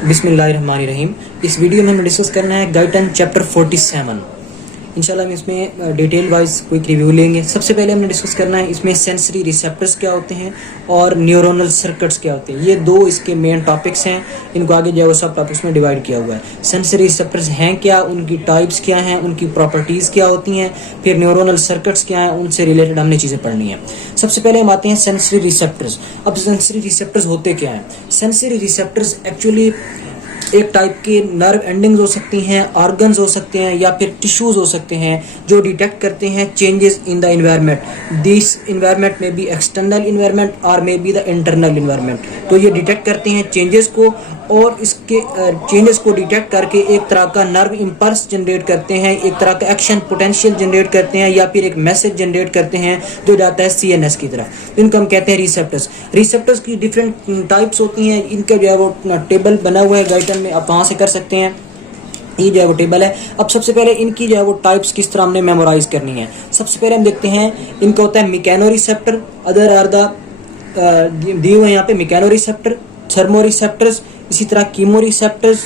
बिस्मिल्लाहिर्रहमानिर्रहीम। इस वीडियो में हमें डिस्कस करना है गाइटन चैप्टर 47। इंशाल्लाह हम इसमें डिटेल वाइज क्विक रिव्यू लेंगे। सबसे पहले हमने डिस्कस करना है इसमें सेंसरी रिसेप्टर्स क्या होते हैं और न्यूरोनल सर्किट्स क्या होते हैं। ये दो इसके मेन टॉपिक्स हैं। इनको आगे जो है वो सब टॉपिक्स में डिवाइड किया हुआ है। सेंसरी रिसेप्टर्स हैं क्या, उनकी टाइप्स क्या हैं, उनकी प्रॉपर्टीज़ क्या होती हैं, फिर न्यूरोनल सर्किट्स क्या हैं, उनसे रिलेटेड हमने चीज़ें पढ़नी है। सबसे पहले हम आते हैं सेंसरी रिसेप्टर्स। अब सेंसरी रिसेप्टर्स होते क्या हैं? सेंसरी रिसेप्टर्स एक्चुअली एक टाइप के नर्व एंडिंग्स हो सकती हैं, ऑर्गन्स हो सकते हैं या फिर टिश्यूज हो सकते हैं जो डिटेक्ट करते हैं changes in the environment. This environment में बी एक्सटर्नल इन्वायरमेंट और may be the internal environment. तो ये डिटेक्ट करते हैं चेंजेस को और इसके चेंजेस को डिटेक्ट करके एक तरह का नर्व इम्पल्स जनरेट करते हैं, एक तरह का एक्शन पोटेंशियल जनरेट करते हैं या फिर एक मैसेज जनरेट करते हैं जो जाता है सीएनएस की तरफ। इनको हम कहते हैं रिसेप्टर्स। रिसेप्टर्स की डिफरेंट टाइप्स होती हैं। इनका जो है वो टेबल बना हुआ है गाइटन में, आप वहाँ से कर सकते हैं। ये जो है वो टेबल है। अब सबसे पहले इनकी जो है वो टाइप्स किस तरह हमने मेमोराइज करनी है। सबसे पहले हम देखते हैं इनका होता है mechanoreceptor, other are the दिए हुए यहाँ पे मैकेनो रिसेप्टर, थर्मो रिसेप्टर्स, इसी तरह chemo receptors,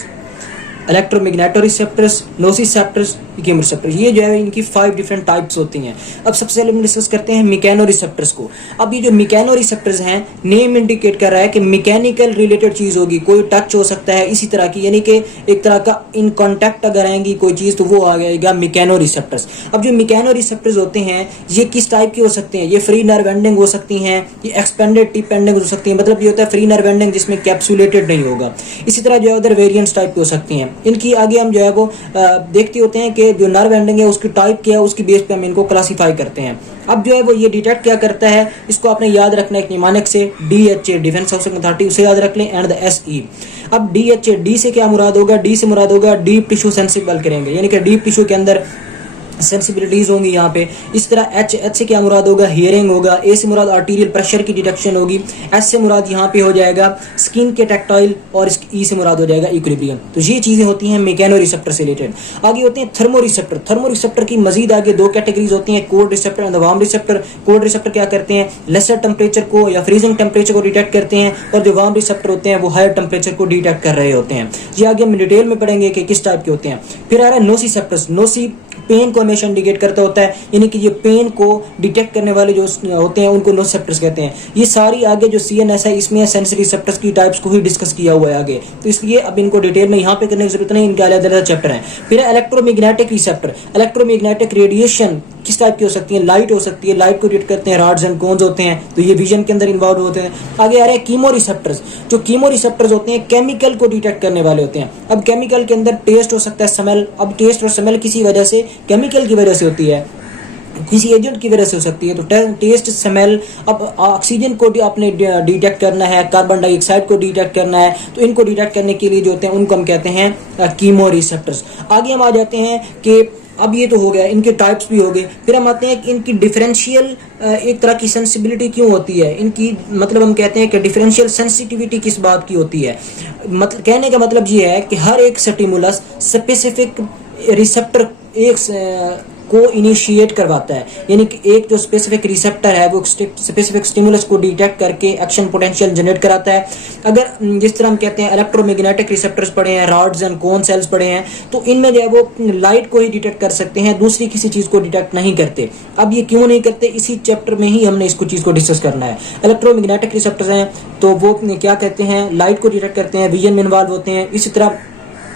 electromagneto receptors, nociceptors, chemo receptors. ये जो है इनकी 5 डिफरेंट टाइप्स होती हैं। अब सबसे पहले हम डिस्कस करते हैं मैकेनो रिसेप्टर्स को। अब ये जो मैकेनो रिसेप्टर्स हैं, नेम इंडिकेट कर रहा है कि मैकेनिकल रिलेटेड चीज़ होगी, कोई टच हो सकता है इसी तरह की, यानी कि एक तरह का इन कॉन्टैक्ट अगर आएंगी कोई चीज़ तो वो आ जाएगा मैकेनो रिसेप्टर्स। अब जो मैकेनो रिसेप्टर्स होते हैं ये किस टाइप के हो सकते हैं? ये फ्री नर्व एंडिंग हो सकती हैं, ये एक्सपेंडेड टिप एंडिंग हो सकती है। मतलब ये होता है फ्री नर्व एंडिंग जिसमें कैप्सुलेटेड नहीं होगा। इसी तरह जो है उधर वेरिएंट्स टाइप की हो सकती हैं। इनकी आगे हम जो है वो देखते होते हैं कि जो नर्व एंडिंग है उसकी टाइप क्या है, उसकी बेस पे हम इनको क्लासीफाई करते हैं। अब जो है वो ये डिटेक्ट क्या करता है, इसको आपने याद रखना है एक निमानिक से, DHA डिफेंस हाउसिंग अथॉरिटी, उसे याद रख लें, एंड द SE। अब DHA, डी से क्या मुराद होगा? डी से मुराद होगा डीप टिश्यू सेंसिबल करेंगे, यानी कि डीप टिश्यू के अंदर सेंसिबिलिटीज होंगी यहाँ पे। इस तरह एच से क्या मुराद होगा? हियरिंग होगा। ए से मुराद आर्टीरियल प्रेशर की डिटेक्शन होगी। एस से मुराद यहाँ पे हो जाएगा स्किन के टैक्टाइल और ई से मुराद हो जाएगा इक्विलिब्रियम। तो ये चीज़ें होती हैं मैकेनो रिसेप्टर से रिलेटेड। आगे होते हैं थर्मो रिसेप्टर। थर्मो रिसेप्टर की मजीद आगे 2 कैटेगरीज होती हैं, cold receptor and warm receptor. Cold receptor क्या करते हैं? लेसर टेम्परेचर को या फ्रीजिंग टेम्परेचर को डिटेक्ट करते हैं, और जो वार्म रिसेप्टर होते हैं वो हायर टेम्परेचर को डिटेक्ट कर रहे होते हैं। ये आगे हम डिटेल में पढ़ेंगे कि किस टाइप के होते हैं। फिर आ रहा है नोसिसेप्टर्स। नोसी पेन को हमेशा इंडिकेट करता होता है, यानी कि ये पेन को डिटेक्ट करने वाले जो होते हैं उनको नोसिसेप्टर्स कहते हैं। ये सारी आगे जो सीएनएस है इसमें सेंसरी रिसेप्टर्स की टाइप्स को ही डिस्कस किया हुआ है आगे, तो इसलिए अब इनको डिटेल में यहाँ पे करने की जरूरत नहीं, इनके अलग अलग चैप्टर हैं। फिर इलेक्ट्रोमैग्नेटिक रिसेप्टर। इलेक्ट्रोमैग्नेटिक रेडिएशन किस टाइप की हो सकती है? लाइट हो सकती है, लाइट को डिटेक्ट करते हैं, रॉड्स एंड कोन्स होते हैं, तो ये विजन के अंदर इन्वॉल्व होते हैं। आगे आ रहे हैं कीमो रिसेप्टर्स। जो कीमो रिसेप्टर्स होते हैं केमिकल को डिटेक्ट करने वाले होते हैं। अब केमिकल के अंदर टेस्ट हो सकता है, स्मेल। अब टेस्ट और स्मेल किसी वजह से, केमिकल की वजह से होती है, किसी एजेंट की वजह से हो सकती है। तो टेस्ट, स्मेल। अब ऑक्सीजन को आपने डिटेक्ट करना है, कार्बन डाइऑक्साइड को डिटेक्ट करना है, तो इनको डिटेक्ट करने के लिए जो होते हैं उनको हम कहते हैं कीमो रिसेप्टर्स। आगे हम आ जाते हैं कि अब ये तो हो गया, इनके टाइप्स भी हो गए। फिर हम आते हैं कि इनकी डिफरेंशियल एक तरह की सेंसिबिलिटी क्यों होती है इनकी, मतलब हम कहते हैं कि डिफरेंशियल सेंसिटिविटी किस बात की होती है। मतलब कहने का मतलब ये है कि हर एक स्टिमुलस स्पेसिफिक रिसेप्टर एक को इनिशिएट करवाता है, यानी कि एक जो स्पेसिफिक रिसेप्टर है वो स्पेसिफिक स्टिमुलस को डिटेक्ट करके एक्शन पोटेंशियल जनरेट कराता है। अगर जिस तरह हम कहते हैं इलेक्ट्रोमैग्नेटिक रिसेप्टर्स पढ़े हैं, रॉड्स एंड कोन सेल्स पढ़े हैं, तो इनमें जो है वो लाइट को ही डिटेक्ट कर सकते हैं, दूसरी किसी चीज़ को डिटेक्ट नहीं करते। अब ये क्यों नहीं करते, इसी चैप्टर में ही हमने इसको चीज़ को डिस्कस करना है। इलेक्ट्रोमैग्नेटिक रिसेप्टर्स हैं तो वो क्या कहते हैं? लाइट को डिटेक्ट करते हैं, विजन में इन्वॉल्व होते हैं। इसी तरह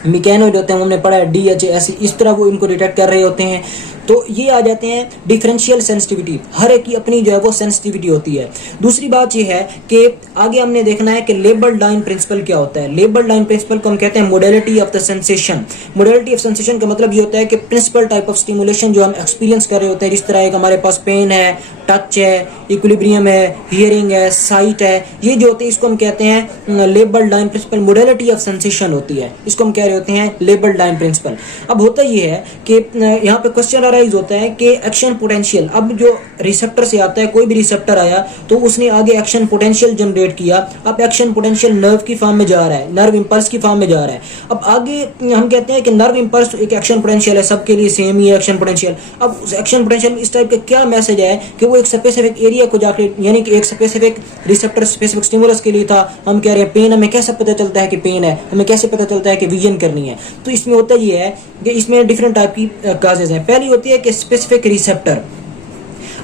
मैकेनो जो होते हैं हमने पढ़ा है DHA, इस तरह वो इनको डिटेक्ट कर रहे होते हैं। तो ये आ जाते हैं डिफरेंशियल सेंसिटिविटी। हर एक की अपनी जो है वो सेंसिटिविटी होती है। दूसरी बात ये है कि आगे हमने देखना है कि लेबल लाइन प्रिंसिपल क्या होता है। लेबल लाइन प्रिंसिपल को हम कहते हैं modality of the sensation. Modality of sensation का मतलब ये होता है कि प्रिंसिपल टाइप ऑफ स्टिमुलेशन जो हम एक्सपीरियंस कर रहे होते हैं, जिस तरह एक हमारे पास पेन है, टच है, इक्विलिब्रियम है, हियरिंग है, साइट है, ये जो होते हैं इसको हम कहते हैं label line principle. Modality of sensation होती है, इसको हम कह रहे होते हैं लेबल लाइन प्रिंसिपल। अब होता ये है कि यहाँ पे क्वेश्चन आ रहा है इम्प्लाइज होता है कि एक्शन पोटेंशियल, अब जो रिसेप्टर से आता है, कोई भी रिसेप्टर आया तो उसने आगे एक्शन पोटेंशियल जनरेट किया। अब एक्शन पोटेंशियल नर्व की फॉर्म में जा रहा है, नर्व इंपल्स की फॉर्म में जा रहा है। अब आगे हम कहते हैं कि नर्व इंपल्स एक एक्शन पोटेंशियल है, सबके लिए सेम ही है एक्शन पोटेंशियल। अब उस एक्शन पोटेंशियल में इस टाइप का क्या मैसेज है कि वो एक स्पेसिफिक एरिया को जाके, यानी कि एक स्पेसिफिक रिसेप्टर स्पेसिफिक स्टिमुलस के लिए था। हम कह रहे हैं पेन, हमें कैसे पता चलता है कि पेन है, हमें कैसे पता चलता है कि विजन करनी है। तो इसमें होता ये है कि इसमें डिफरेंट टाइप की काजेज हैं। पहली होती है कि स्पेसिफिक रिसेप्टर।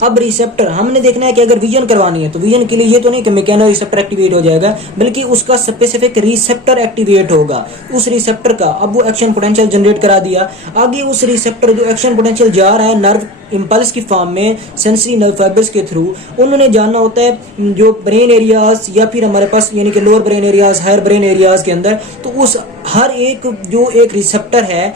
अब रिसेप्टर हमने देखना है कि अगर विजन करवानी है तो विजन के लिए ये तो नहीं कि मैकेनो रिसेप्टर एक्टिवेट हो जाएगा, बल्कि उसका स्पेसिफिक रिसेप्टर एक्टिवेट होगा। उस रिसेप्टर का अब वो एक्शन पोटेंशियल जनरेट करा दिया। आगे उस रिसेप्टर जो एक्शन पोटेंशियल जा रहा है नर्व इंपल्स की फॉर्म में सेंसरी नर्व फाइबर्स के थ्रू, उन्होंने जानना होता है जो ब्रेन एरियाज या फिर हमारे पास यानी कि lower brain areas, higher brain areas के अंदर, तो उस हर एक जो एक रिसेप्टर है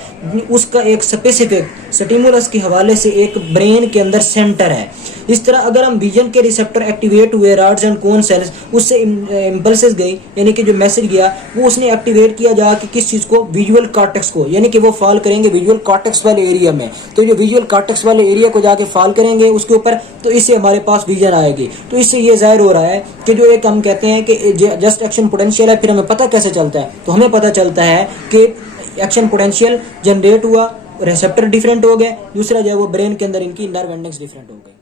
उसका एक स्पेसिफिक स्टिमुलस के हवाले से एक ब्रेन के अंदर सेंटर है। इस तरह अगर हम विजन के रिसेप्टर एक्टिवेट हुए रॉड्स एंड कोन सेल्स, उससे इम्पल्सेस गई, यानी कि जो मैसेज गया वो उसने एक्टिवेट किया जा कि किस चीज़ को, विजुअल कॉर्टेक्स को, यानी कि वो फॉल करेंगे विजुअल कॉर्टेक्स वाले एरिया में। तो जो विजुअल कॉर्टेक्स वाले एरिया को जाके फॉल करेंगे उसके ऊपर, तो इससे हमारे पास विजन आएगी। तो इससे ये जाहिर हो रहा है कि जो एक हम कहते हैं कि जस्ट एक्शन पोटेंशियल है। फिर हमें पता कैसे चलता है, तो हमें पता चलता है कि एक्शन पोटेंशियल जनरेट हुआ, रिसेप्टर डिफरेंट हो गए, दूसरा जो है वो ब्रेन के अंदर इनकी नर्व एंडिंग्स डिफरेंट हो गई।